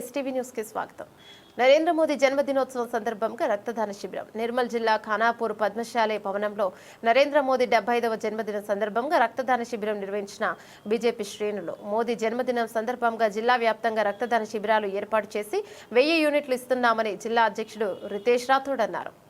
STV న్యూస్కి స్వాగతం. నరేంద్ర మోదీ జన్మదినోత్సవం సందర్భంగా రక్తదాన శిబిరం. నిర్మల్ జిల్లా ఖానాపూర్ పద్మశాలయ భవనంలో నరేంద్ర మోదీ డెబ్బై ఐదవ జన్మదినం సందర్భంగా రక్తదాన శిబిరం నిర్వహించిన బీజేపీ శ్రేణులు. మోదీ జన్మదినం సందర్భంగా జిల్లా వ్యాప్తంగా రక్తదాన శిబిరాలు ఏర్పాటు చేసి వెయ్యి యూనిట్లు ఇస్తున్నామని జిల్లా అధ్యక్షుడు రితేష్ రాథోడ్ అన్నారు.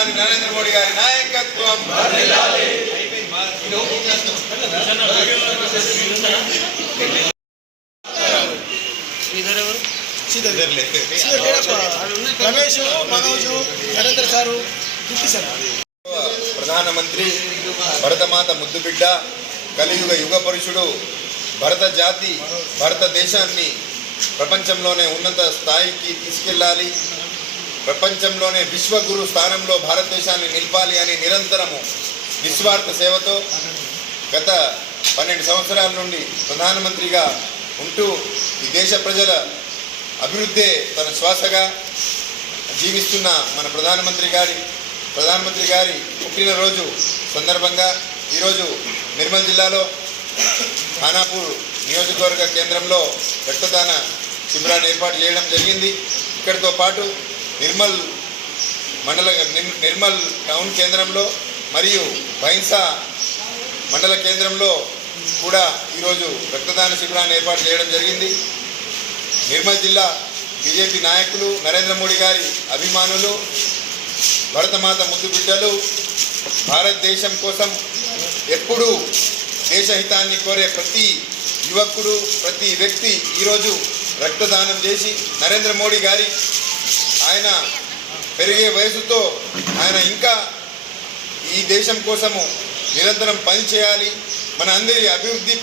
ప్రధాని నరేంద్ర మోడీ గారి నాయకత్వం. రమేష్ మనోజ్ నరేంద్ర సారు ప్రధానమంత్రి భరతమాత ముద్దుబిడ్డ కలియుగ యుగ పురుషుడు భరత జాతి భారతదేశాన్ని ప్రపంచంలోనే ఉన్నత స్థాయికి తీసుకెళ్ళాలి. ప్రపంచంలోనే విశ్వగురు స్థానంలో భారతదేశాన్ని నిలపాలి అని నిరంతరము నిస్వార్థ సేవతో గత పన్నెండు సంవత్సరాల నుండి ప్రధానమంత్రిగా ఉంటూ ఈ దేశ ప్రజల అభివృద్ధే తన శ్వాసగా జీవిస్తున్న మన ప్రధానమంత్రి గారి ప్రధానమంత్రి గారి పుట్టినరోజు సందర్భంగా ఈరోజు నిర్మల్ జిల్లాలో ఖానాపూర్ నియోజకవర్గ కేంద్రంలో రక్తదాన శిబిరాన్ని ఏర్పాటు చేయడం జరిగింది. ఇక్కడితో పాటు నిర్మల్ మండల నిర్మల్ టౌన్ కేంద్రంలో మరియు బైన్సా మండల కేంద్రంలో కూడా ఈరోజు రక్తదాన శిబిరాన్ని ఏర్పాటు చేయడం జరిగింది. నిర్మల్ జిల్లా బీజేపీ నాయకులు నరేంద్ర మోడీ గారి అభిమానులు భరతమాత ముద్దు బిడ్డలు భారతదేశం కోసం ఎప్పుడూ దేశహితాన్ని కోరే ప్రతి యువకుడు ప్రతి వ్యక్తి ఈరోజు రక్తదానం చేసి నరేంద్ర మోడీ గారి ఆయన పెరిగే వయసుతో ఆయన ఇంకా ఈ దేశం కోసము నిరంతరం పనిచేయాలి మన అందరి అభివృద్ధి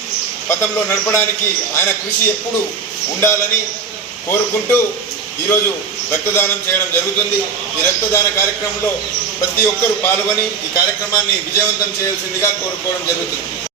పథంలో నడపడానికి ఆయన కృషి ఎప్పుడు ఉండాలని కోరుకుంటూ ఈరోజు రక్తదానం చేయడం జరుగుతుంది. ఈ రక్తదాన కార్యక్రమంలో ప్రతి ఒక్కరూ పాల్గొని ఈ కార్యక్రమాన్ని విజయవంతం చేయాల్సిందిగా కోరుకోవడం జరుగుతుంది.